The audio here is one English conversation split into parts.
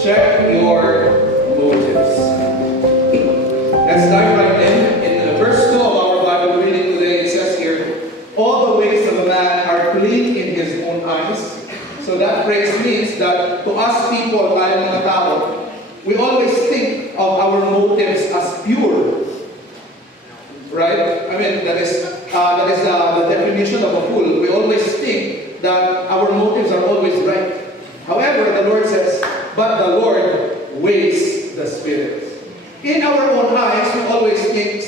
Check your motives. Let's dive right in. In the verse 2 of our Bible reading today, it says here, all the ways of a man are clean in his own eyes. So that phrase means that to us people, tayong mga tao, we always think of our motives as pure. Right? I mean, that is the definition of a fool. We always think that our motives are always right. However, the Lord says, but the Lord weighs the spirits. In our own eyes, we always think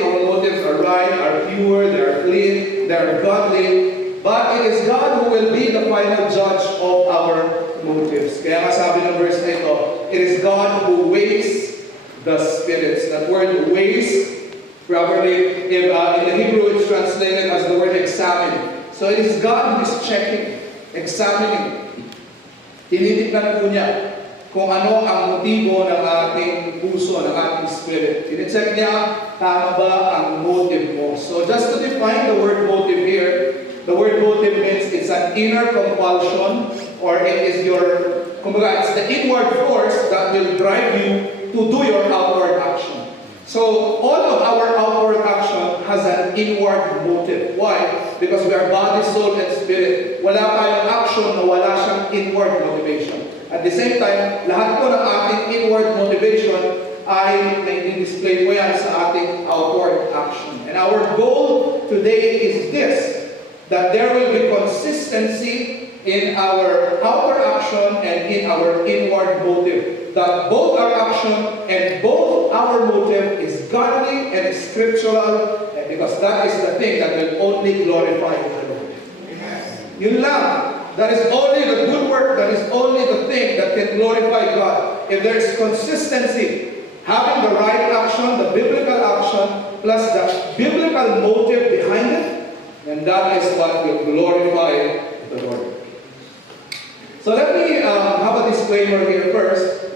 our motives are right, are pure, they are clean, they are godly. But it is God who will be the final judge of our motives. Kaya nga sabi ng verse na ito, it is God who weighs the spirits. That word weighs, probably in the Hebrew it's translated as the word examine. So it is God who is checking, examining. Tinitignan po niya kung ano ang motibo ng ating puso, ng ating spirit. Tinicheck niya, tama ba ang motive mo? So just to define the word motive here, the word motive means it's an inner compulsion, or it is it's the inward force that will drive you to do your outward action. So all of our outward action has an inward motive. Why? Because we are body, soul, and spirit. Wala tayong action na wala siyang inward motivation. At the same time, lahat po ng ating inward motivation ay nai-display po yan sa ating outward action. And our goal today is this, that there will be consistency in our outer action and in our inward motive. That both our action and both our motive is godly and is scriptural, because that is the thing that will only glorify the Lord. Yun lang. That is only the good work, that is only the thing that can glorify God. If there is consistency, having the right action, the biblical action, plus the biblical motive behind it, then that is what will glorify the Lord. So let me have a disclaimer here first.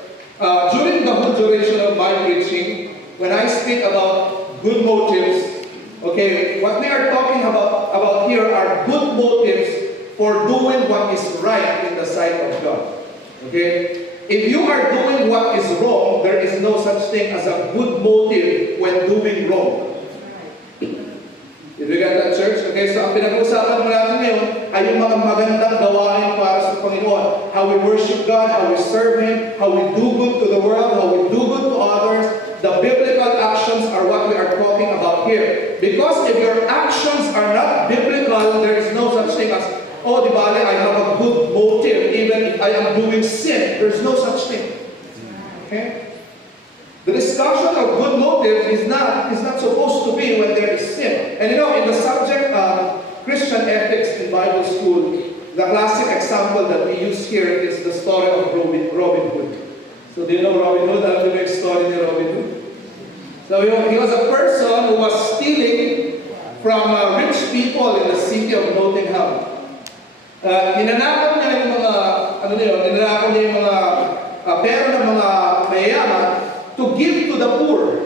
During the whole duration of my preaching, when I speak about good motives, okay, what we are talking about here are good motives for doing what is right in the sight of God. Okay? If you are doing what is wrong, there is no such thing as a good motive when doing wrong. Did we get that, church? Okay, so ang pinag-uusapan natin ngayon ay yung mga magandang gawain para sa Panginoon. How we worship God, how we serve Him, how we do good to the world, how we do good to others. The biblical actions are what we are talking about here. Because if your actions are not biblical, there is no such thing as, oh, di bale, I have a good motive even if I am doing sin. There's no such thing. Okay? The discussion of good motives is not supposed to be when there is sin. And you know, in the subject of Christian ethics in Bible school, the classic example that we use here is the story of Robin Hood. So do you know Robin Hood? Alam niyo yung story ni Robin Hood? So he was a person who was stealing from rich people in the city of Nottingham. Ninanakaw niya yung mga, pera ng mga mayayaman to give to the poor.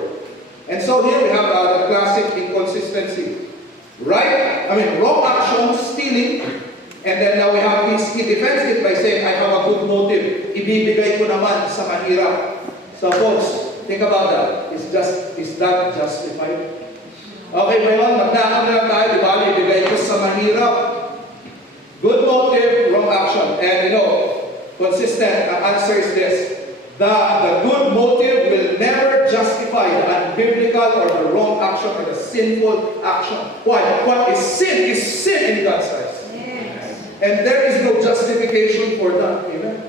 And so here we have the classic inconsistency. Wrong action, stealing, and then now we have this, he defends it by saying, I have a good motive. Ibibigay ko naman sa mahirap. So folks, think about that. Is that justified? Okay, ngayon, magnakaw na lang tayo, di ba? Ibigay ko sa mahirap. Good motive, wrong action. And you know, consistent, the answer is this. The good motive will never justify the unbiblical or the wrong action or the sinful action. Why? What is sin in God's eyes. Yes. And there is no justification for that. Amen?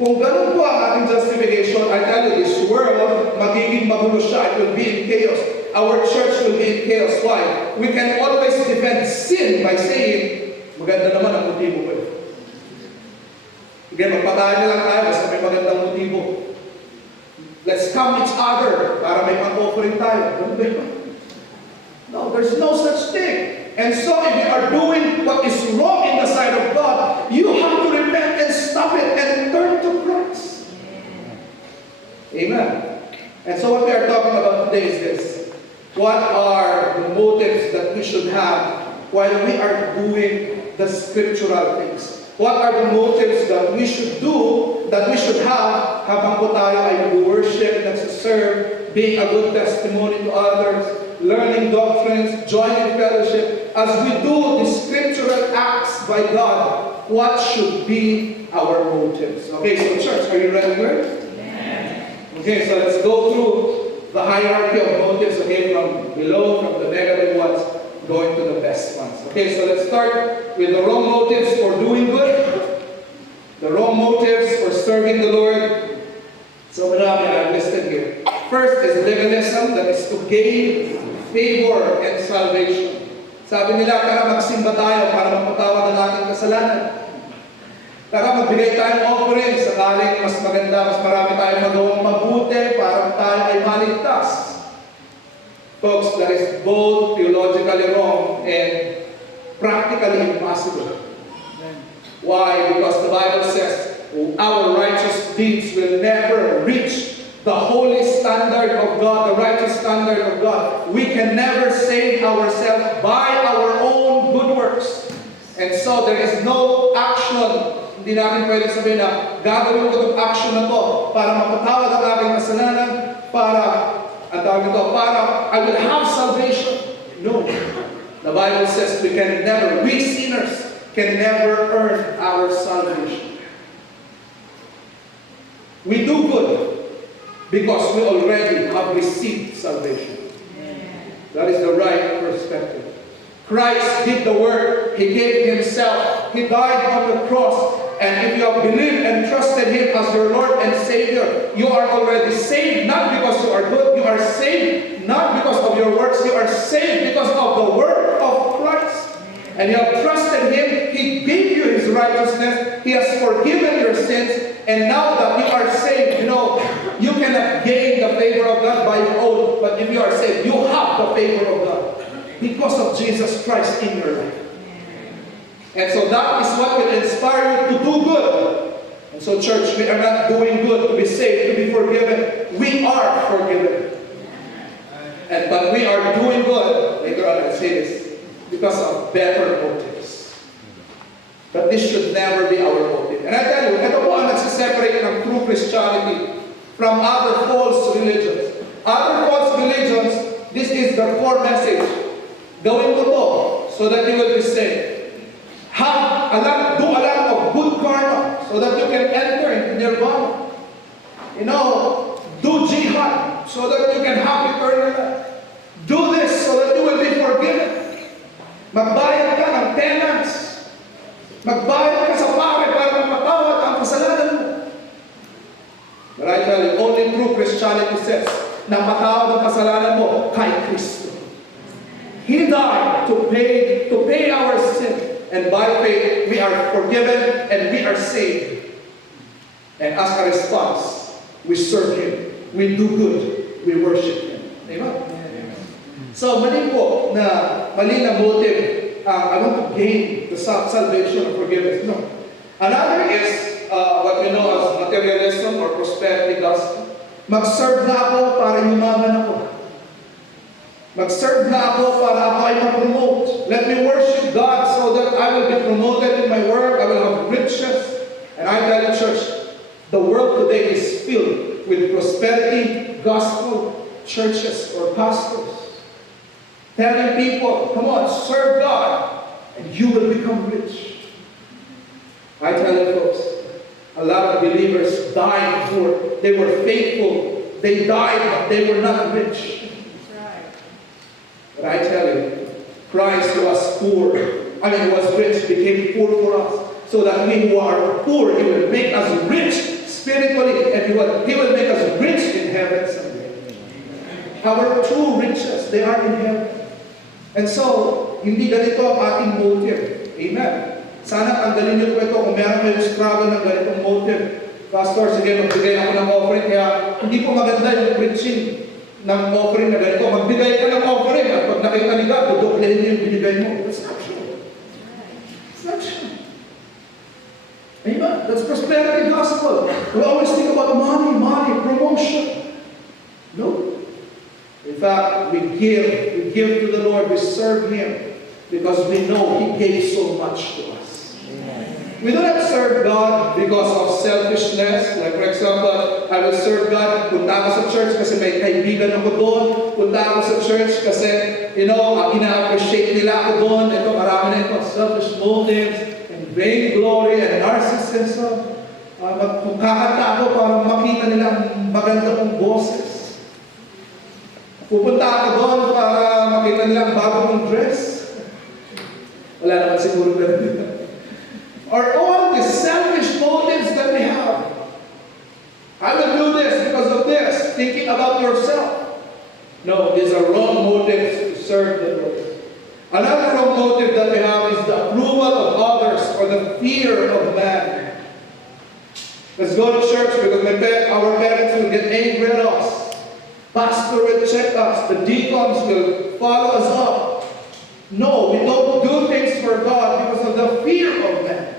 Kung ganun po ang ating justification, I tell you, this world, magiging magulo siya. It will be in chaos. Our church will be in chaos. Why? We can always defend sin by saying, maganda naman ang motibo ko. Okay, magpatahan na lang tayo basta may magandang motibo. Let's come each other para may pang-offering tayo. No, there's no such thing. And so if you are doing what is wrong in the sight of God, you have to repent and stop it and turn to Christ. Amen. And so what we are talking about today is this. What are the motives that we should have while we are doing the scriptural things? What are the motives that we should do, that we should have habang po tayo ay nag-worship, nagsiserve, being a good testimony to others, learning doctrines, joining fellowship. As we do the scriptural acts by God, what should be our motives? Okay, so church, are you ready? Okay, so let's go through the hierarchy of motives, okay, from below, from the negative ones, going to the best ones. Okay, so let's start with the wrong motives for doing good, the wrong motives for serving the Lord. So marami I've listed here. First is legalism, that is to gain favor and salvation. Sabi nila, para magsimba tayo, para mapatawad ang ating kasalanan. Para magbigay tayong offering, sakaling mas maganda, mas marami tayong magawang mabuti, para tayo ay maligtas. Folks, that is both theologically wrong and practically impossible. Why? Because the Bible says, our righteous deeds will never reach the holy standard of God, the righteous standard of God. We can never save ourselves by our own good works. And so there is no action. Hindi natin pwede sabihin na gagawin ko itong action na to para mapatawad ang aking kasalanan, para I will have salvation. No. The Bible says we sinners can never earn our salvation. We do good because we already have received salvation. That is the right perspective. Christ did the work. He gave Himself. He died on the cross. And if you have believed and trusted Him as your Lord and Savior, you are already saved, not because you are good. You are saved not because of your works. You are saved because of the work of Christ. And you have trusted Him. He gave you His righteousness. He has forgiven your sins. And now that you are saved, you cannot gain the favor of God by your own. But if you are saved, you have the favor of God because of Jesus Christ in your life. And so that is what will inspire you to do good. And so church, we are not doing good to be saved, to be forgiven. We are forgiven. But we are doing good, later on I'll say this, because of better motives. But this should never be our motive. And I tell you, ito po ang nagsiseparate ng true Christianity from other false religions. Other false religions, this is their core message. Gawin mo to so that you will be saved. Do a lot of good karma so that you can enter into nirvana. Do jihad so that you can have eternal life. Do this so that you will be forgiven. Magbayad ka ng penance. Magbayad ka sa pare para mapatawad ang kasalanan mo. But I tell you, only true Christianity says na matawad ang kasalanan mo kay Kristo. He died to pay our sin. And by faith, we are forgiven and we are saved. And as a response, we serve Him. We do good. We worship Him. Amen? So, mali na motive. I want to gain the salvation or forgiveness. No. Another is what we know as materialism or prosperity gospel. Mag-serve na ako para yumaman ako. Mag-serve na ako para ako ay ma-promote. Let me worship God so that I will be promoted in my work. I will have riches. And I tell you, church, the world today is filled with prosperity, gospel, churches, or pastors. Telling people, come on, serve God, and you will become rich. I tell you, folks, a lot of believers died poor. They were faithful. They died, but they were not rich. But I tell you, Christ was rich, became poor for us, so that we who are poor, He will make us rich spiritually, and He will make us rich in heaven someday. Our true riches, they are in heaven. And so, hindi ganito ang ating motive. Amen. Sana tanggalin niyo po ito kung meron kayong struggle ng ganitong motive. Pastor, sige, magbigay ako ng offering, kaya hindi po maganda yung preaching ng offering na ganito. Magbigay ka ng offering at pag nakita ni God, duduklehin niyo yung binigay mo. That's not true. It's not true. Amen? That's prosperity gospel. We always think about money, promotion. No. In fact, we give to the Lord, we serve Him because we know He gave so much to us. We do not serve God because of selfishness. Like for example, I will serve God, punta ako sa church kasi may kaibigan ako doon. Punta ako sa church kasi, ina-appreciate nila ako doon. Ito, marami na ito, selfish motives, and vainglory, and narcissism. Kung kakanta ako para makita nila ang maganda kong boses. Pupunta ako doon para makita nila ang bago kong dress. Wala naman siguro ganun. Or all the selfish motives that we have. I will do this because of this, thinking about yourself. No, these are wrong motives to serve the Lord. Another wrong motive that we have is the approval of others or the fear of man. Let's go to church because our parents will get angry at us. Pastor will check us. The deacons will follow us up. No, we don't do things for God because of the fear of man.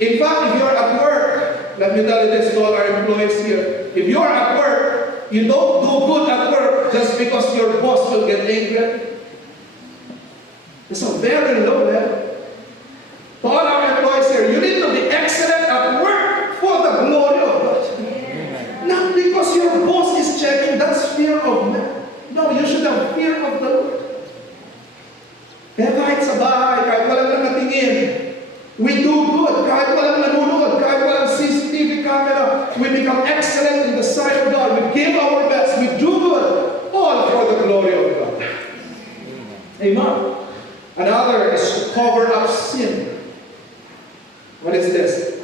In fact, if you're at work, let me tell you this to all our employees here. If you're at work, you don't do good at work just because your boss will get angry. It's a very low level. To all our employees here, you need to be excellent at work for the glory of God. Not because your boss is checking, that's fear of man. No, you should have fear of the Lord. Kaya kahit sa bahay, kahit walang nakatingin, we do good. Kahit walang nanonood, kahit walang CCTV camera, we become excellent in the sight of God. We give our best. We do good. All for the glory of God. Amen. Another is to cover up sin. What is this?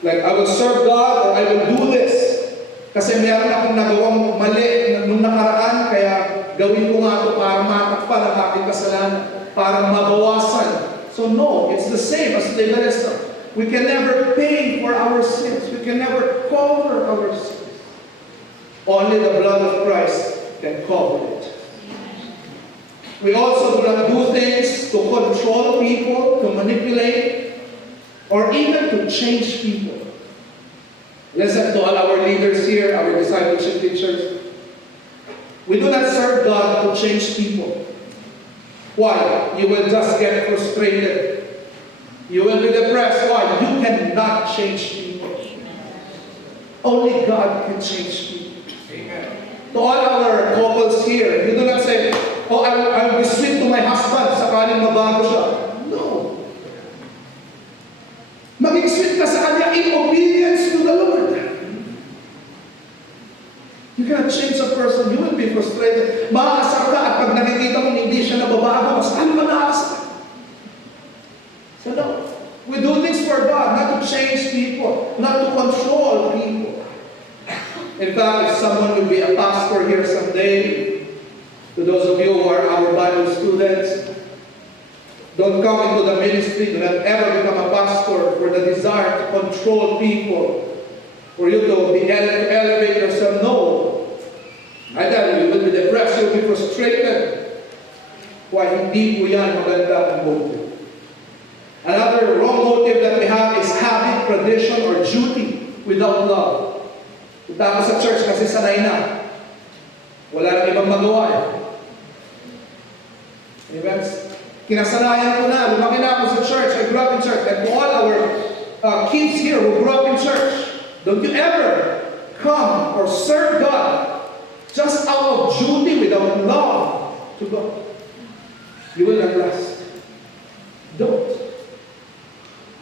Like, I will serve God or I will do this. Kasi meron akong nagawang mali nung nakaraan, kaya gawin ko nga ito para matakpan ang aking kasalanan, para mabawasan. So no, it's the same as legalism. We can never pay for our sins. We can never cover our sins. Only the blood of Christ can cover it. We also do not do things to control people, to manipulate, or even to change people. Listen to all our leaders here, our discipleship teachers. We do not serve God to change people. Why? You will just get frustrated. You will be depressed. Why? You cannot change people. Only God can change people. Amen. To all our couples here, you do not say, oh, I will be sweet to my husband sakaling mabago siya. No. Maging sweet ka sa kanya in obedience to the Lord. You cannot change a person. You will be frustrated. Maaasar ka at pag nakikita mong hindi siya nababago, mas mag-aasar. So no. We do things for God, not to change people, not to control people. In fact, if someone will be a pastor here someday, to those of you who are our Bible students, don't come into the ministry, do not ever become a pastor for the desire to control people, for you to elevate yourself. No. I tell you, you will be depressed, you will be frustrated. Why? Hindi po yan maganda ang motive. Another wrong motive that we have is habit, tradition, or duty without love. Punta ako sa church kasi sanay na. Wala nang ibang magawa eh. Amen? Kinasanayan ko na, lumaki na ako sa church, I grew up in church, and to all our kids here who grew up in church, don't you ever come or serve God just out of duty without love to God. You will not last. Don't.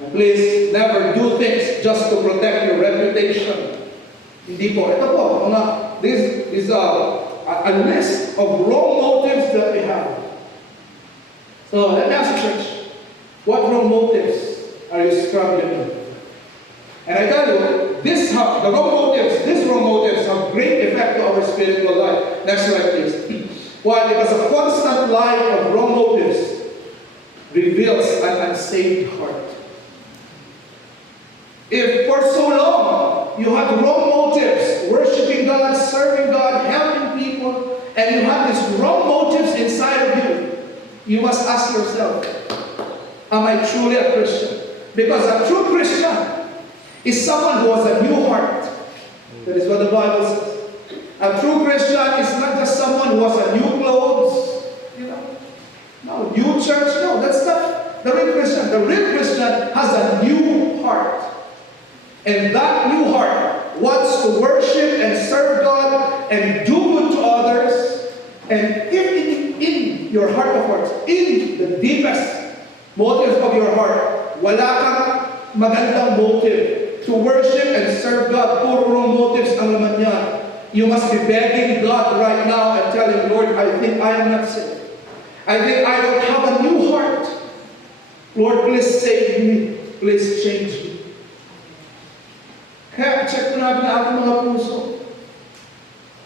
And please never do things just to protect your reputation. Hindi po. Ito po, this is a list of wrong motives that we have. So let me ask you, church, what wrong motives are you struggling with? And I tell you, these wrong motives have great effect to our spiritual life. Next slide, please. Why? Because a constant life of wrong motives reveals an unsaved heart. If for so long you had wrong motives, worshiping God, serving God, helping people, and you have these wrong motives inside of you, you must ask yourself, am I truly a Christian? Because a true Christian is someone who has a new heart. That is what the Bible says. A true Christian is not just someone who has a new clothes, no, new church, no, that's not The real Christian. The real Christian has a new heart. And that new heart wants to worship and serve God and do good to others. And if in your heart of hearts, in the deepest motives of your heart, wala kang magandang motive to worship and serve God, puro wrong motives ang laman niya, you must be begging God right now and telling, Lord, I think I am not saved. I think I don't have a new heart. Lord, please save me. Please change me. Kaya check mo natin ang ating mga puso.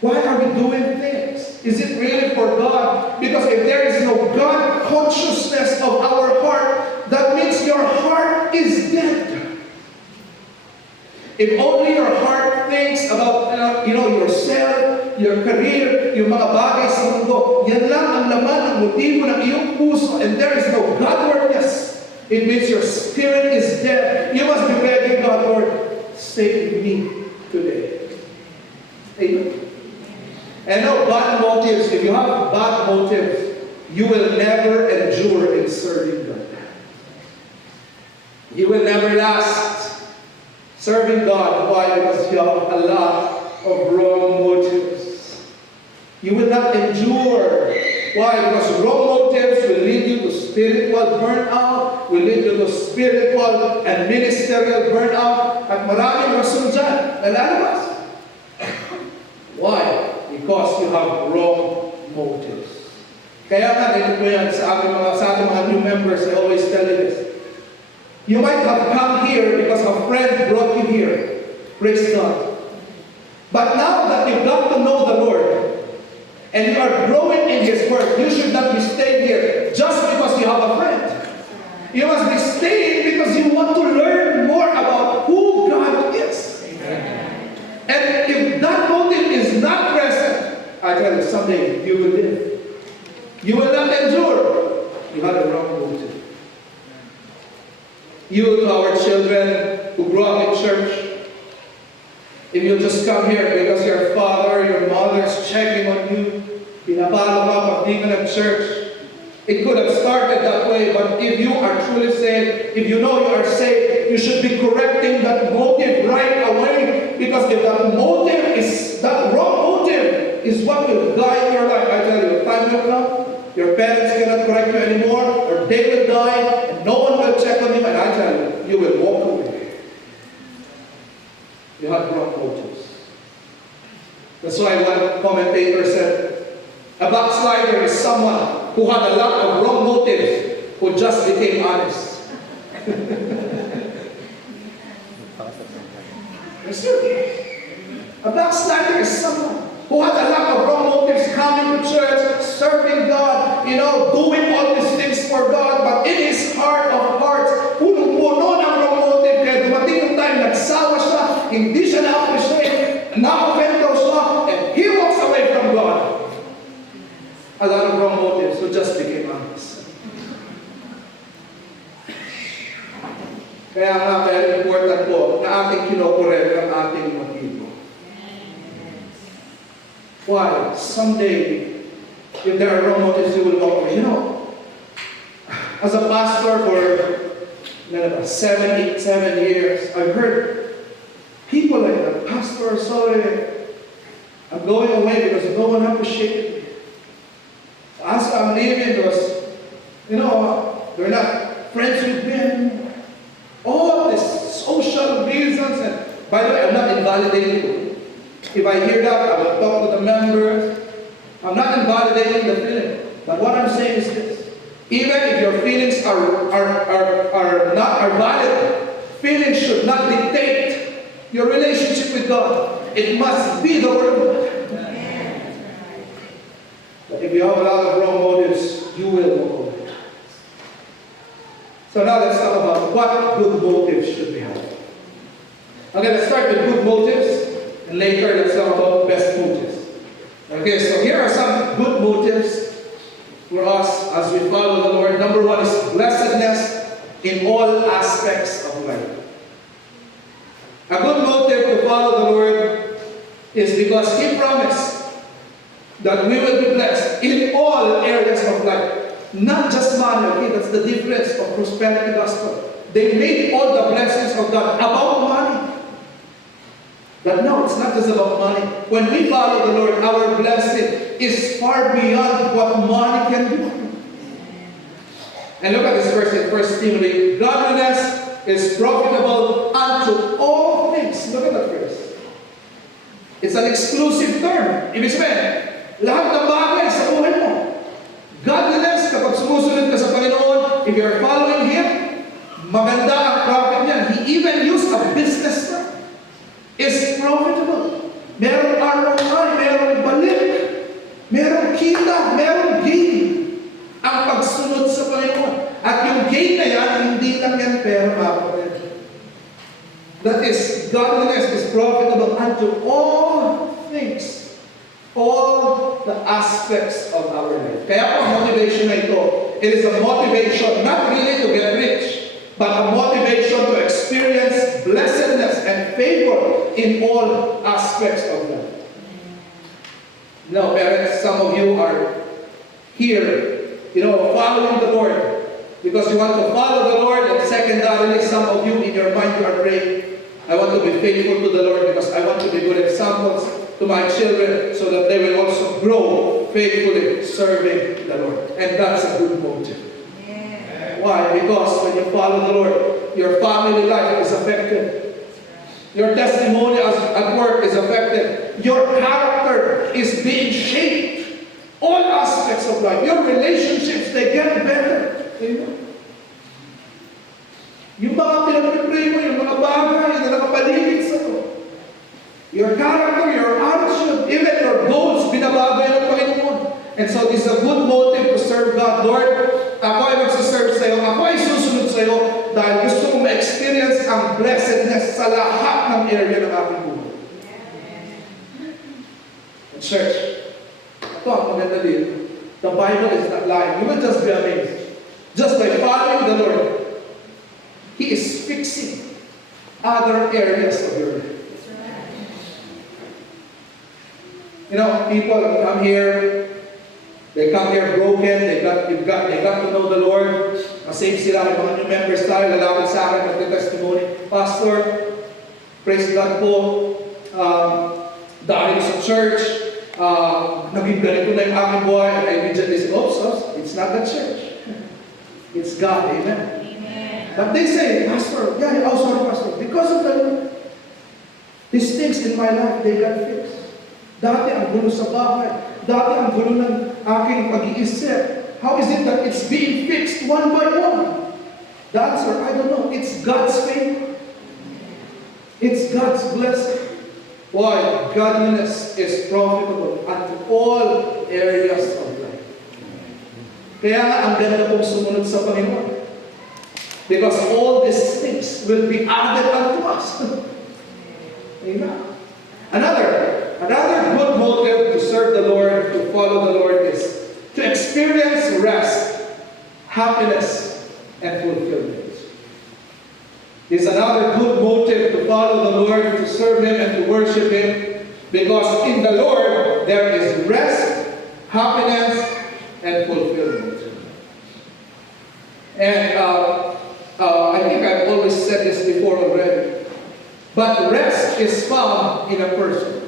Why are we doing things? Is it really for God? Because if there is no God consciousness of our heart, that means your heart is dead. If only your heart thinks about yourself, your career, yung mga bagay sa mundo, yan lang ang laman ng motibo ng iyong puso, and there is no Godwardness, it means your spirit is dead. You must be begging God, Lord, save me today. Amen. And no bad motives. If you have bad motives, you will never endure in serving God. You will never last serving God. Why? Because you have a lot of wrong motives. You will not endure. Why? Because wrong motives will lead you to spiritual burnout, will lead you to spiritual and ministerial burnout, at maraming rason dyan na lalabas. Why? Because you have wrong motives. Kaya nga, dito po yan sa ating mga new members, I always tell you this. You might have come here because a friend brought you here. Praise God. But now that you've got to know the Lord, and you are growing in His Word, you should not be staying here just because you have a friend. You must be staying because you want to learn more about who God is. And if that motive is not present, I tell you, someday you will live. You will not endure. You had a wrong motive. You, to our children who grew up in church, if you just come here because your father, your mother is checking on you, pinapalo ka pag di ka nag-church, it could have started that way, but if you are truly saved, if you know you are saved, you should be correcting that motive right away, because if that motive is, that wrong motive is what will guide your life. I tell you, time will come, your parents cannot correct you anymore, or they will die, and no one will check on you, and I tell you, you will walk away. You have wrong motives. That's why one commentator said, a backslider is someone who had a lot of wrong motives, who just became honest. A backslider is someone who had a lot of wrong motives, coming to church, serving God, doing all these things for God, but in his heart of hearts, punong-puno ng wrong motive, kaya dumating yung time, nagsawa siya, hindi siya na-appreciate, na-offend daw siya, and he walks away from God. A lot of wrong motives, who just became honest. Kaya nga, very important po na ating kinokorek ang ating motibo. Why? Someday, if there are wrong motives, you will walk away. As a pastor for 7 years, I've heard people like that. Pastor, sorry, I'm going away because no one appreciated me. As I'm leaving, because, they're not friends with me anymore. All these social reasons, and by the way, I'm not invalidating you. If I hear that, I will talk to the members. I'm not invalidating the feeling. But what I'm saying is this. Even if your feelings are valid, feelings should not dictate your relationship with God. It must be the Word of God. But if you have a lot of wrong motives, you will walk away. So now let's talk about what good motives should we have. Okay, let's start with good motives, and later let's talk about best motives. Okay, so here are some good motives for us as we follow the Lord. Number one is blessedness in all aspects of life. A good motive to follow the Lord is because He promised that we will be blessed in all areas of life. Not just money, okay? That's the difference of prosperity gospel. They made all the blessings of God about money. But no, it's not just about money. When we follow the Lord, our blessing is far beyond what money can do. And look at this verse in 1 Timothy. Godliness is profitable unto all things. Look at that verse. It's an exclusive term. Ibig sabihin, lahat ng bagay sa buhay mo. Godliness, kapag sumusunod ka sa Panginoon, if you're following Him, maganda ang profit niyan. He even used a business term. It's profitable. Merong ROI, merong balik, merong kita, merong gain ang pagsunod sa Panginoon. At yung gain na yan, hindi lang yan pera, kapatid. That is, godliness is profitable unto all things. All the aspects of our life. Kaya po motivation na ito, it is a motivation not really to get rich, but a motivation to experience blessedness and favor in all aspects of life. Now, parents, some of you are here, following the Lord because you want to follow the Lord, and secondarily, some of you in your mind you are praying, I want to be faithful to the Lord because I want to be good examples to my children so that they will also grow faithfully serving the Lord. And that's a good motive. Yeah. Why? Because when you follow the Lord, your family life is affected. Your testimony at work is affected. Your character is being shaped. All aspects of life. Your relationships, they get better. Amen. Yung mga pinag-pray mo, yung mga bagay na nakapaligid sa iyo. Your character, your attitude, even your goals, binabagay ng Panginoon. And so this is a good motive to serve God. Lord, ako ay magsaserve sa iyo. Ako ay susunod sa iyo dahil gusto kong ma-experience ang blessedness sa lahat ng area ng aking buhay. And church, ito ang maganda din. The Bible is not lying. You will just be amazed. Just by following the Lord, He is fixing other areas of your life. People come here, they come here broken, they got to know the Lord. Masave sila, may mga new members tayo, lalapit sa akin, magte-testimony. Pastor, praise God po, dahil sa church, naging ganito na yung aking buhay, and I immediately say, oops, it's not the church. It's God, amen. But they say, Pastor, sorry, Pastor, because of these things in my life, they got fixed. Dati ang gulo sa bahay. Dati ang gulo ng aking pag-iisip. How is it that it's being fixed one by one? The answer, I don't know. It's God's favor. It's God's blessing. Why? Godliness is profitable unto all areas of life. Kaya nga, ang ganda pong sumunod sa Panginoon. Because all these things will be added unto us. Amen. Another good motive to serve the Lord, to follow the Lord, is to experience rest, happiness, and fulfillment. Is another good motive to follow the Lord, to serve Him, and to worship Him, because in the Lord there is rest, happiness, and fulfillment. And I think I've always said this before already, but rest is found in a person.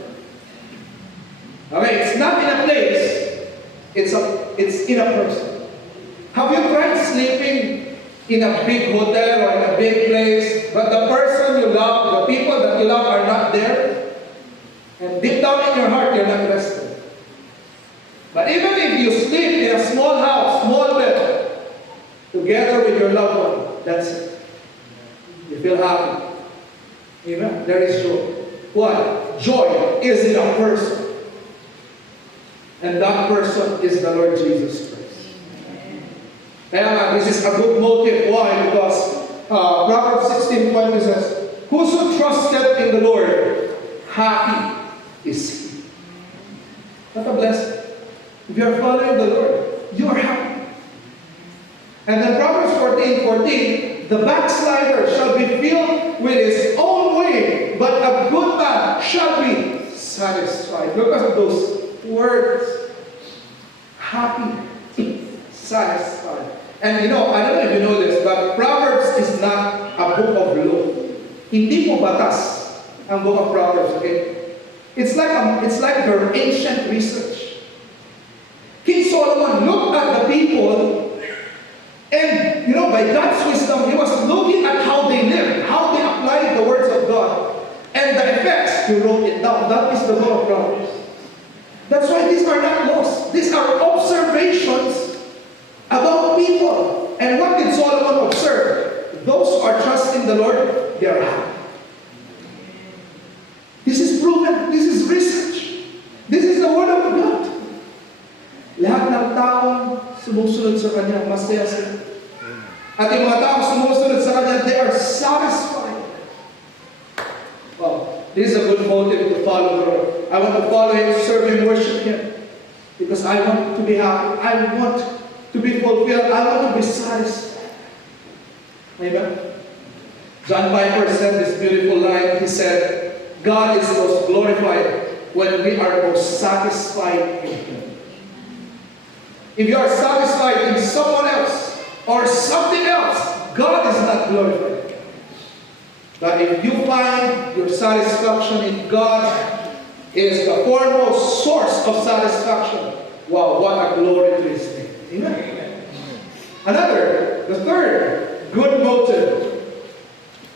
Okay, it's not in a place, it's in a person. Have you tried sleeping in a big hotel or in a big place, but the person you love, the people that you love are not there? And deep down in your heart, you're not rested. But even if you sleep in a small house, small bed, together with your loved one, that's it. You feel happy. Amen. There is joy. Why? Joy is in a person. And that person is the Lord Jesus Christ. And this is a good motive. Why? Because Proverbs 16:20 says, whoso trusted in the Lord, happy is he. What a blessing. If you are following the Lord, you are happy. And then Proverbs 14:14, the backslider shall be filled with his own way, but a good man shall be satisfied. Look at those words. Happy, Satisfied. And I don't know if you know this, but Proverbs is not a book of law. Hindi mo batas ang book of Proverbs, okay? It's like their ancient research. King Solomon looked at the people, and by God's wisdom, he was looking at how they lived, how they applied the words of God, and the effects. He wrote it down. That is the book of Proverbs. That's why these are not laws. These are observations about people. And what did Solomon observe? Those who are trusting the Lord, they are happy. This is proven. This is research. This is the word of God. Lahat ng taong sumusunod sa Kanya, masaya sila. At yung mga taong sumusunod sa Kanya, they are satisfied. Well, this is a good motive to follow the Lord. I want to follow Him, serve Him, worship Him. Because I want to be happy. I want to be fulfilled. I want to be satisfied. Amen? John Piper said this beautiful line. He said, God is most glorified when we are most satisfied in Him. If you are satisfied in someone else or something else, God is not glorified. But if you find your satisfaction in God is the foremost source of satisfaction, wow, what a glory to His name. Amen. The third good motive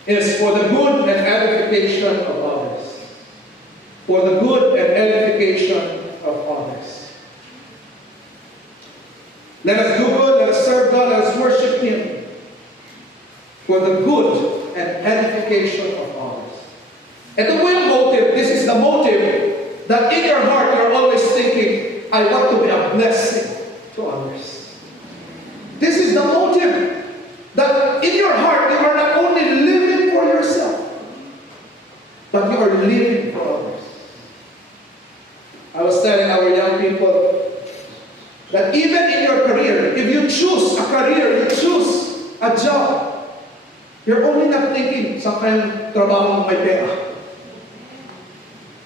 is for the good and edification of others. For the good and edification of others. Let us do good, let us serve God, let us worship Him for the good and edification of others. Ito po yung motive. This is the motive that in your heart you're always thinking, I want to be a blessing to others. This is the motive that in your heart you are not only living for yourself, but you are living for others. I was telling our young people that even in your career, if you choose a career, you choose a job, you're only not thinking, saan kayong trabaho may pera?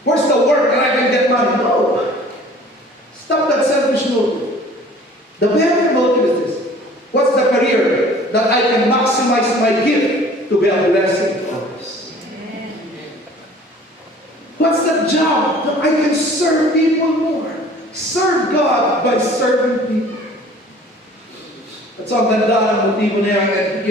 Where's the work that I can get money? No. Stop that selfish motive. The better motive is this. What's the career that I can maximize my gift to be a blessing to others? What's the job that I can serve people more? Serve God by serving people. At so, ang ganda ng motibo na yan. And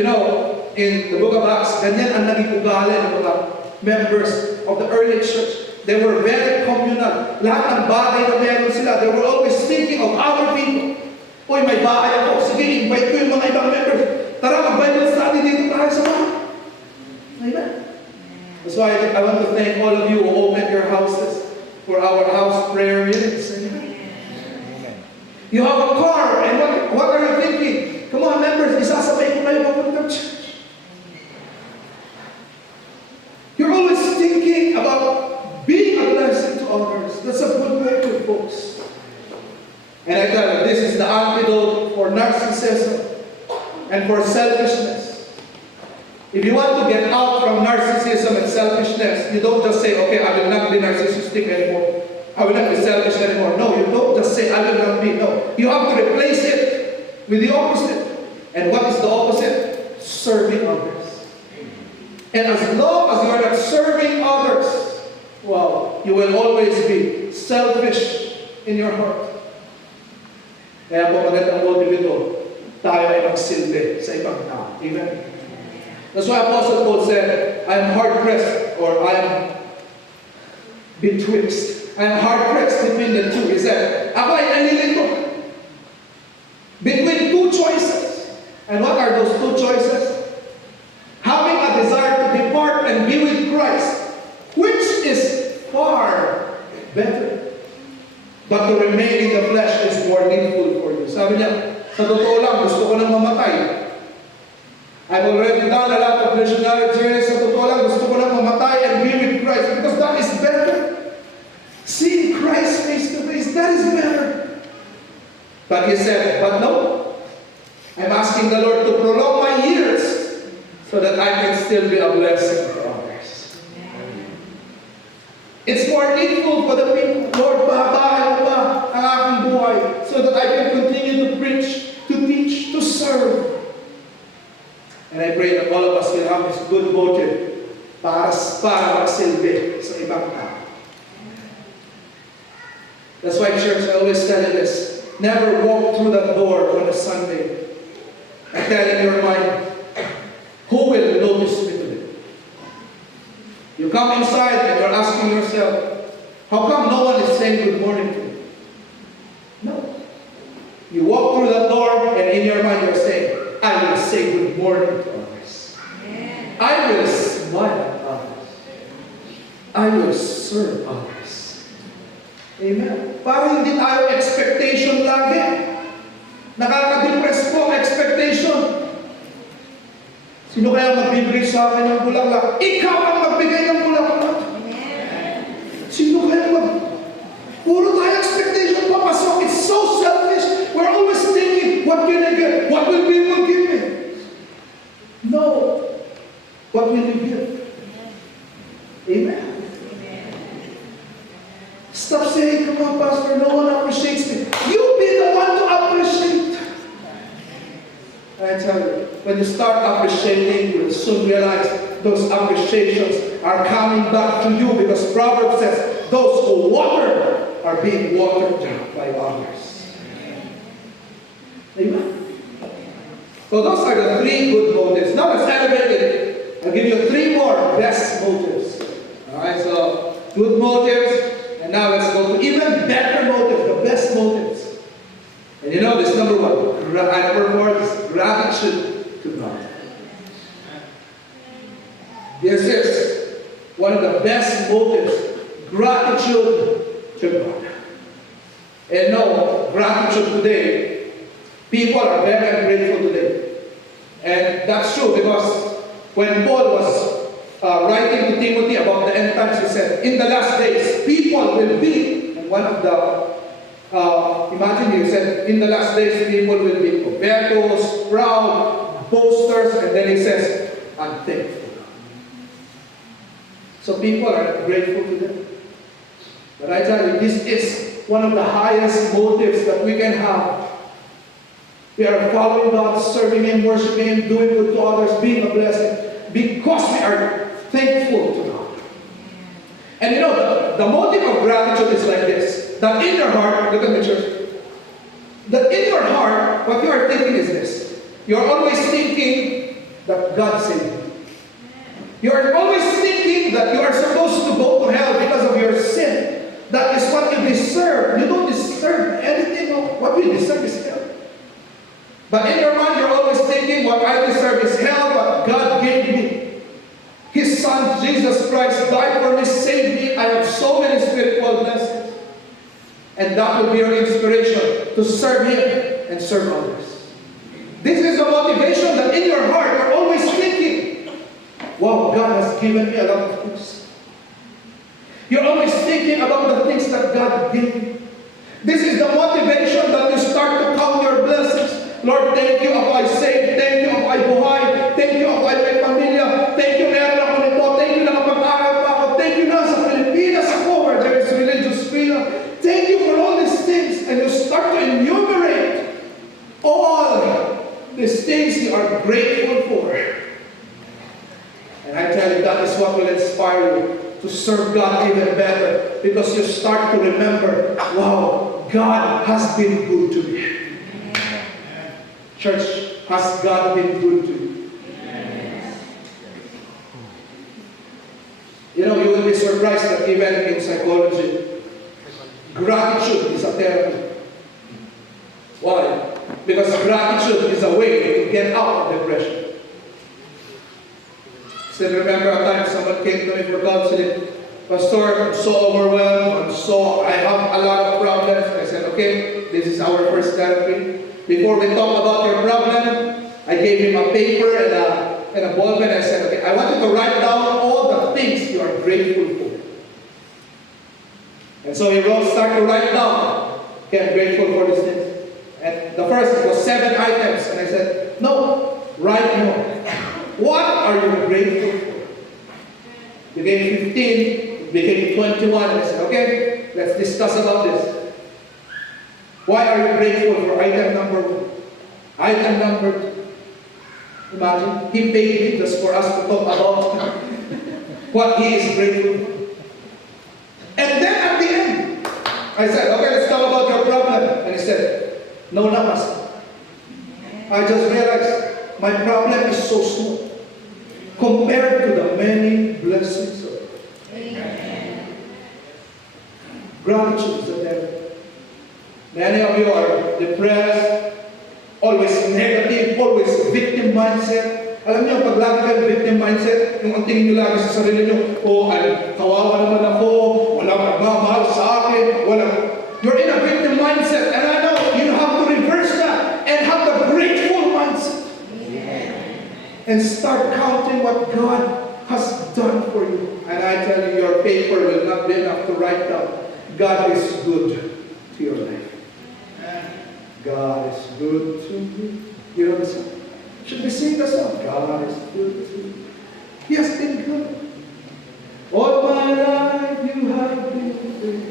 in the book of Acts, ganyan ang naging ugali ng mga members of the early church. They were very communal. Lahat ng bagay na meron sila, they were always thinking of other people. Uy, may bahay ako. Sige, invite ko yung mga ibang members. Tara, mag-Bible study dito tayo sa mga. Amen. That's why I want to thank all of you who opened your houses for our house prayer meetings. You have a car, and what are you thinking? Come on, members, isasabay ko kayo papunta church. You're always thinking about being a blessing to others. That's a good motive, folks. And I tell you, this is the antidote for narcissism and for selfishness. If you want to get out from narcissism and selfishness, you don't just say, okay, I will not be narcissistic anymore. I will not be selfish anymore. No, you don't just say, I will not be. No. You have to replace it with the opposite. And what is the opposite? Serving others. And as long as you are not serving others, well, you will always be selfish in your heart. Kaya po magandang motive ito, tayo ay magsilbi sa ibang tao. Amen? That's why Apostle Paul said, I am hard-pressed, or I am betwixt. I am hard-pressed between the two. He said, ako ay nalilito between two choices. And what are those two choices? Having a desire to depart and be with Christ, which is far better. But to remain in the flesh is more needful for you. Sabi niya, sa totoo lang, gusto ko nang mamatay. I've already done a lot of missionary journeys. Sa totoo lang, gusto ko nang mamatay and be with Christ because that is better. Seeing Christ face to face, that is better. But he said, but no. I'm asking the Lord to prolong my years so that I can still be a blessing to others. It's more needful for the people, Lord, pahabahan mo pa ang aking buhay so that I can continue to preach, to I pray that all of us will have this good motive para magsilbi sa ibang tao. That's why, church, I always tell you this. Never walk through that door on a Sunday and tell in your mind, who will notice me today? You come inside and you're asking yourself, how come no one is saying good morning to me? No. You walk through that door and in your mind you're saying, I will say good morning to others. I will smile at others. I will serve others. Amen. Parang hindi tayo expectation lagi. Nakaka-depress po, expectation. Sino kaya magbibigay sa akin ng bulaklak? Ikaw ang magbigay ng bulaklak. Sino kaya Puro tayo expectation papasok. It's so selfish. We're always thinking, what can I get? What will people give me? No. What will you give? Amen. Stop saying, come on, Pastor, no one appreciates me. You be the one to appreciate. I tell you, when you start appreciating, you will soon realize those appreciations are coming back to you, because Proverbs says, those who water are being watered down by others. Amen. So those are the three good motives. Now let's elevate it. I'll give you three more best motives. Alright, so good motives. And now let's go to even better motives, the best motives. And you know this, number one, is gratitude to God. This is one of the best motives, gratitude to God. And no, gratitude today, people are very ungrateful today. And that's true, because when Paul was writing to Timothy about the end times, he said, in the last days, people will be, and one of the, imagine he said, in the last days, people will be covetous, proud, boasters, and then he says, unthankful. So people are grateful to them. But I tell you, this is one of the highest motives that we can have. We are following God, serving Him, worshiping Him, doing good to others, being a blessing, because we are thankful to God. And you know, the motive of gratitude is like this. That in your heart, look at the church, that in your heart, what you are thinking is this. You are always thinking that God saved you. You are always thinking that you are supposed to go to hell because of your sin. That is what you deserve. You don't deserve anything. What you deserve is hell. But in your mind, you're always thinking, what I deserve is hell, but God gave me. His Son, Jesus Christ, died for me, saved me. I have so many spiritual blessings. And that will be your inspiration to serve Him and serve others. This is a motivation that in your heart, you're always thinking, wow, God has given me a lot of things. You're always thinking about the things that God gave you. This is the motivation that you start to count your blessings. Lord, thank you ako ay saved. Thank you ako ay buhay. Thank you ako ay may pamilya. Thank you meron ako nito. Thank you nakapag-aral pa ako. Thank you na sa Pilipinas ako where there is religious freedom. Thank you for all these things. And you start to enumerate all these things you are grateful for. And I tell you, that is what will inspire you to serve God even better, because you start to remember, wow, God has been good to me. Church, has God been good to you? You know, you will be surprised that even in psychology, gratitude is a therapy. Why? Because gratitude is a way to get out of depression. Still remember a time someone came to me for counseling. Pastor, I'm so overwhelmed. I have a lot of problems. I said, okay, this is our first therapy. Before we talk about your problem, I gave him a paper and a ball pen. I said, okay, I want you to write down all the things you are grateful for. And so he started to write down, okay, I'm grateful for these things. And the first was 7 items. And I said, no, write more. What are you grateful for? You gave 15, it became 21. And I said, okay, let's discuss about this. Why are you grateful for item number 1? Item number 2. Imagine, He paid me just for us to talk about what He is grateful for. And then at the end, I said, okay, let's talk about your problem. And he said, no, not Pastor. I just realized my problem is so small compared to the many blessings of God. Amen. Gratitude is the devil. Many of you are depressed, always negative, always victim mindset. Alam niyo, pag lagi kayo victim mindset, yung ang tingin niyo lagi sa sarili niyo, oh, kawawa naman ako, walang nagmamahal sa akin, You're in a victim mindset, and I know you have to reverse that and have the grateful mindset. Amen. And start counting what God has done for you. And I tell you, your paper will not be enough to write down. God is good to your life. God is good to you. You know the song? Should we sing the song? God is good to you. He has been good. All my life you have been good.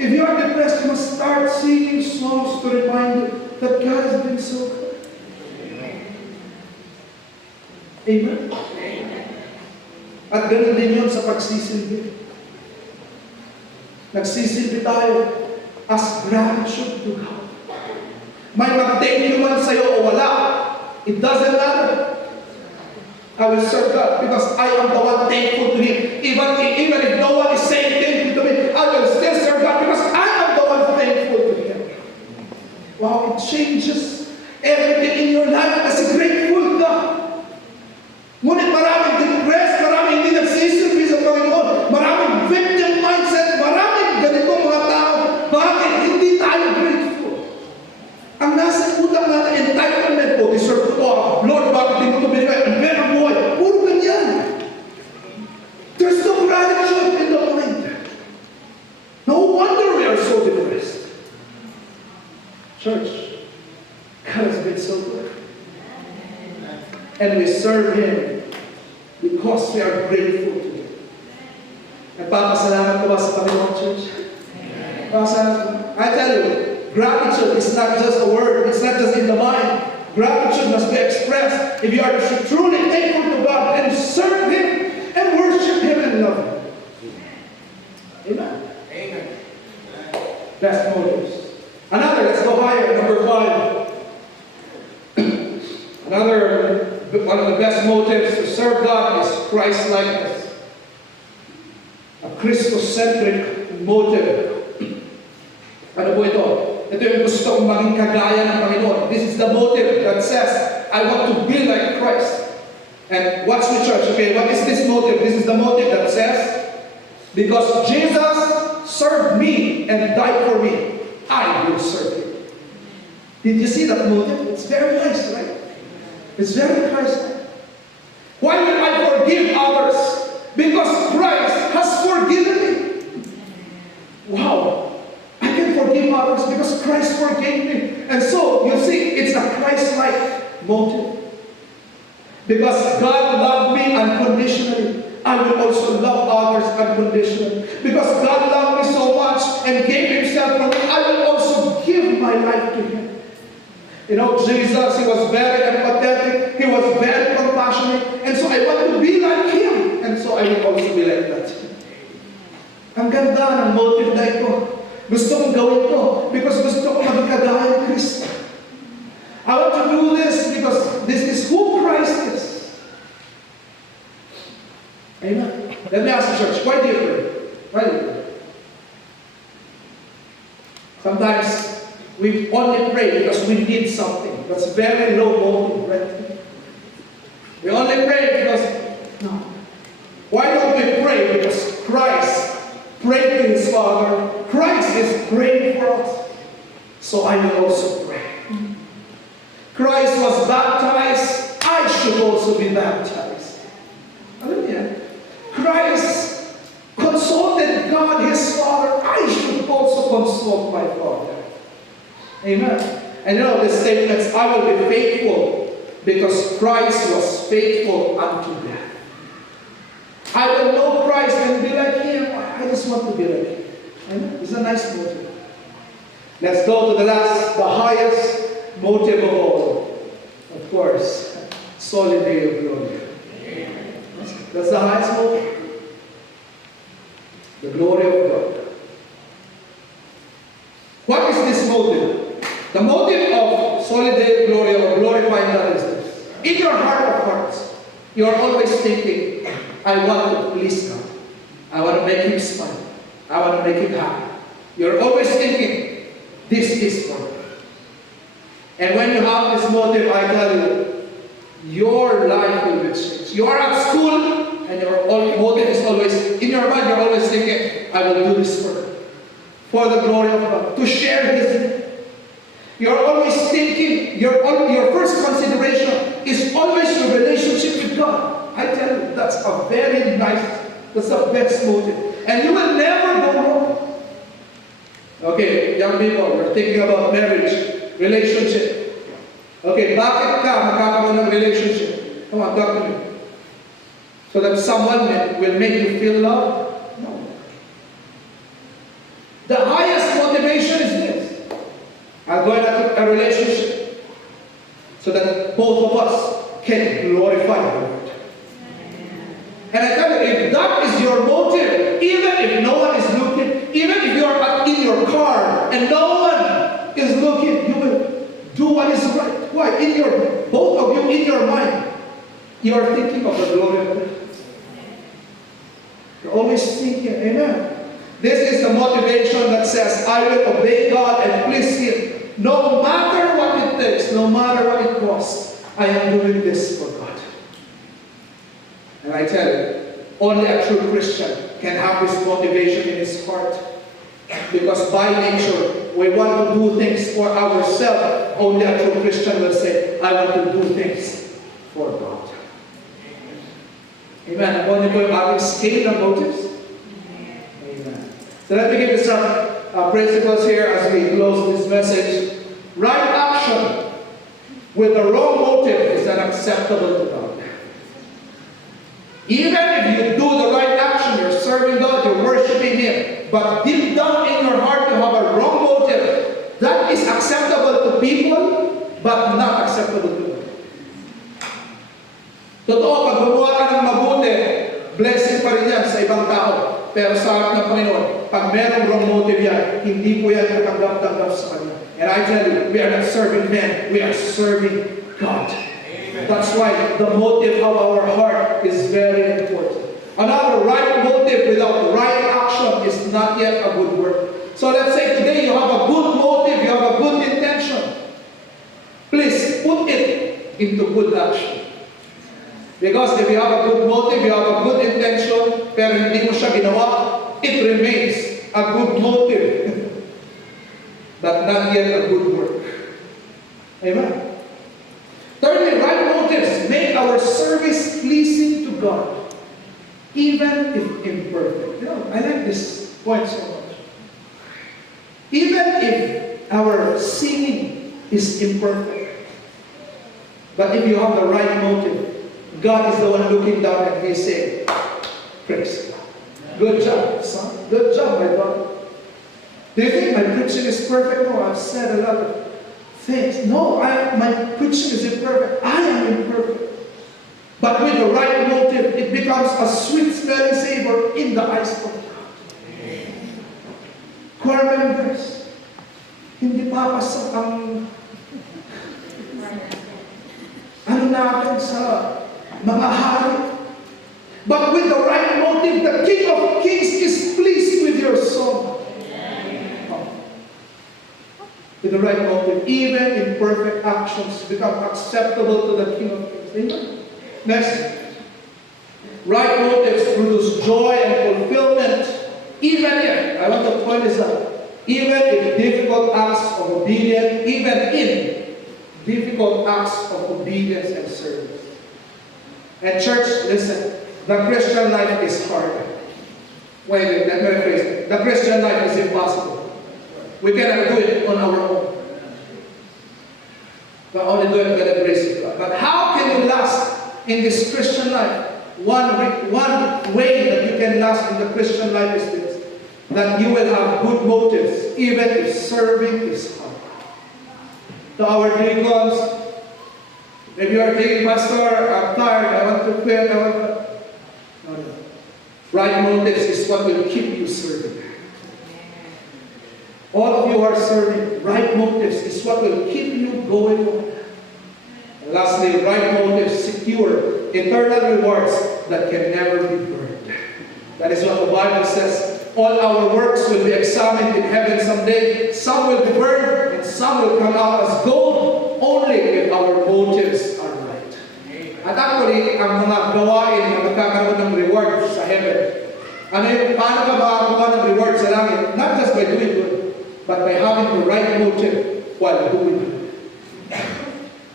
If you are depressed, you must start singing songs to remind you that God has been so good. Amen? Amen. At ganun din yun sa pagsisilbi. Nagsisilbi tayo as gratitude to God. May mag-thank you man sa'yo o wala, it doesn't matter. I will serve God because I am the one thankful to Him. Even if no one is saying thank you to me, I will still serve God because I am the one thankful to Him. Wow, it changes everything in your life as a grateful God. Ngunit maraming depressed, maraming hindi nagsisilbi sa Panginoon, maraming victim mindset, maraming ganitong mga tao. Bakit hindi tayo grateful? Ang nasa utak natin, entitlement po, deserve ko to. Lord, bakit hindi mo ito binigay? Ang pera buhay. Puro ganyan. There's no gratitude in the mind. No wonder we are so depressed. Church, God has been so good. And we serve Him because we are grateful to Him. Nagpapasalamat ko ba sa Panginoon, church? I tell you, gratitude is not just a word. It's not just in the mind. Gratitude must be expressed. If you are truly thankful to God, then serve Him and worship Him and love Him. Amen. Amen. Best motives. Another, let's go higher, number 5. One of the best motives to serve God is Christ-likeness. A Christocentric motive. Ano po ito? Ito yung gusto kong maging kagaya ng Panginoon. This is the motive that says, I want to be like Christ. And watch me, church, okay? What is this motive? This is the motive that says, because Jesus served me and died for me, I will serve Him. Did you see that motive? It's very nice, right? It's very Christ-like. Why will I forgive others? Because Christ has forgiven me. Wow. I can forgive others because Christ forgave me. And so, you see, it's a Christ-like motive. Because God loved me unconditionally, I will also love others unconditionally. Because God loved me so much and gave Himself for me, I will also give my life to Him. You know, Jesus, He was very empathetic, He was very compassionate, and so I want to be like Him. And so I will also be like that. Ang ganda ng motive na ito. Gusto kong gawin ito because gusto kong maging kagaya ni Kristo. I want to do this because this is who Christ is. Amen. Let me ask the church, why do you pray? Why do you pray? Sometimes we only pray because we need something. That's very low motive, right? We only pray because, no. Why don't we pray? Because Christ prayed to His Father. Christ is praying for us. So I will also pray. Christ was baptized. I should also be baptized. Alam niya? Christ consulted God, His Father. I should also consult my Father. Amen. And you know the statements, I will be faithful because Christ was faithful unto death. I will know Christ and be like Him. I just want to be like Him. Amen. It's a nice motive. Let's go to the highest motive of all. course, solid day of glory. That's the highest motive. The glory of God. What is this motive? The motive of solid day of glory or glorifying God is this. In your heart of hearts, you are always thinking, I want to please God. I want to make Him smile. I want to make Him happy. You're always thinking, this is for me. And when you have this motive, I tell you, your life will be changed. You are at school, and your motive is always, in your mind, you're always thinking, I will do this for the glory of God, to share His name. You're always thinking, your first consideration is always your relationship with God. I tell you, that's a very nice, that's the best motive. And you will never go wrong. Okay, young people, we're thinking about marriage, relationship. Okay, bakit ka magkakaroon ng relationship? Come on, talk to me. So that someone will make you feel loved? No. The highest motivation is this. I'm going to a relationship so that both of us can glorify the Lord. And I tell you, if that is your motive, even if no one is looking, even if you are in your car and no one is looking, you will do what is right. Why? Both of you, in your mind, you are thinking of the glory of God. You're always thinking, amen. This is the motivation that says, I will obey God and please Him. No matter what it takes, no matter what it costs, I am doing this for God. And I tell you, only a true Christian can have this motivation in his heart. Because by nature, we want to do things for ourselves. Only a true Christian will say, I want to do things for God. Amen. Ako niyo po yung ating scale ng motives. Amen. So let me give you some principles here as we close this message. Right action with the wrong motive is unacceptable to God. Even if you do the right action, you're serving God, you're worshiping Him, but deep down in your heart you have a wrong motive, that is acceptable to people, but not acceptable to God. Totoo, pag gumawa ka ng mabuti, blessing pa rin yan sa ibang tao. Pero sa harap ng Panginoon, pag merong wrong motive yan, hindi po yan katanggap-tanggap sa Kanya. And I tell you, we are not serving men, we are serving God. Amen. That's why the motive of our heart is very important. Another right motive without right action is not yet a good work. So let's say today you have a good motive, you have a good intention. Please put it into good action. Because if you have a good motive, you have a good intention, pero hindi mo siya ginawa, it remains a good motive, but not yet a good work. Amen. Thirdly, right motives make our service pleasing to God, even if imperfect. You know, I like this point so much. Even if our singing is imperfect, but if you have the right motive, God is the one looking down and He's saying, praise God. Good job, son. Good job, my daughter. Do you think my preaching is perfect? No, I've said a lot of things. No, my preaching is imperfect. I am imperfect. But with the right motive, it becomes a sweet-smelling savor in the eyes of God. Choir verse. Hindi papasa ang ano natin sa mga hari. But with the right motive, the King of Kings is pleased with your song. With the right motive, even imperfect actions become acceptable to the King of Kings. Amen? Next. Right motives produce joy and fulfillment. Even if, I want to point this out, even in difficult acts of obedience, even in difficult acts of obedience and service. And church, listen, the Christian life is hard. Wait, let me rephrase it. The Christian life is impossible. We cannot do it on our own. We only do it by the grace of God. But how can you last in this Christian life? One way that you can last in the Christian life is this, that you will have good motives, even if serving is hard. To our deacons, Maybe you are thinking, Pastor, I'm tired, I want to quit, I want to... No, no. Right motives is what will keep you serving. All of you are serving. Right motives is what will keep you going on. And lastly, right motives secure eternal rewards that can never be burned. That is what the Bible says. All our works will be examined in heaven someday. Some will be burned and some will come out as gold only if our motives are right. At actually, ang mga gawain na magkakaroon ng reward sa heaven. Ano yung paano ka makakuha ng reward sa langit? Not just by doing good, but by having the right motive while doing it.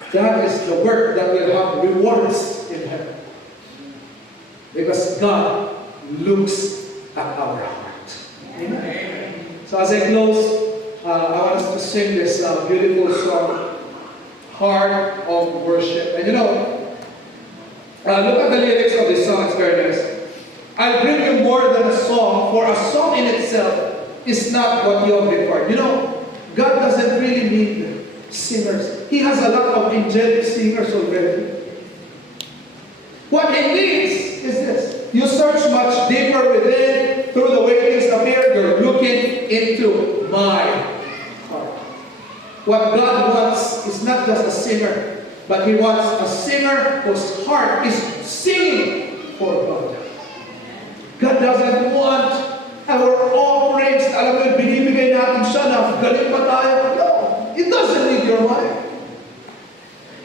That is the work that will have rewards in heaven. Because God looks at our heart. Amen. So as I close, I want us to sing this beautiful song, Heart of Worship. And you know, look at the lyrics of this song, it's very nice. I'll bring you more than a song, for a song in itself is not what you have required. You know, God doesn't really need singers. He has a lot of angelic singers already. What He needs is this. You search much deeper within, through the way things appear, you're looking into my heart. What God wants is not just a singer, but He wants a singer whose heart is singing for God. God doesn't want our offerings, alam mo, binibigay natin siya na galing pa tayo. No, it doesn't need your money.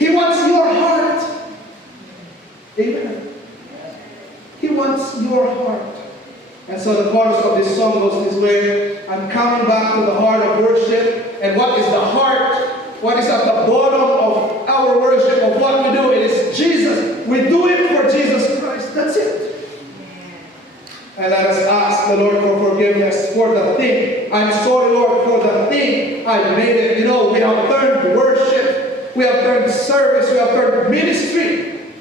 He wants your heart. Amen. He wants your heart. And so the chorus of this song goes this way. I'm coming back to the heart of worship. And what is the heart? What is at the bottom of our worship, of what we do? It is Jesus. We do it for Jesus Christ. That's it. And let us ask the Lord for forgiveness for the thing. I'm sorry, Lord, for the thing I made it. You know, we have turned worship, we have turned service, we have turned ministry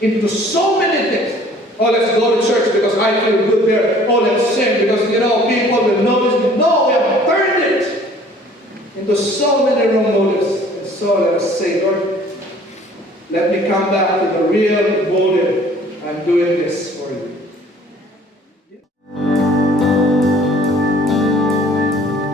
into so many things. Oh, let's go to church because I feel good there. Oh, let's sing because, you know, people will notice me. No, we have turned it into so many wrong motives. And so let us say, Lord, let me come back to the real motive. I'm doing this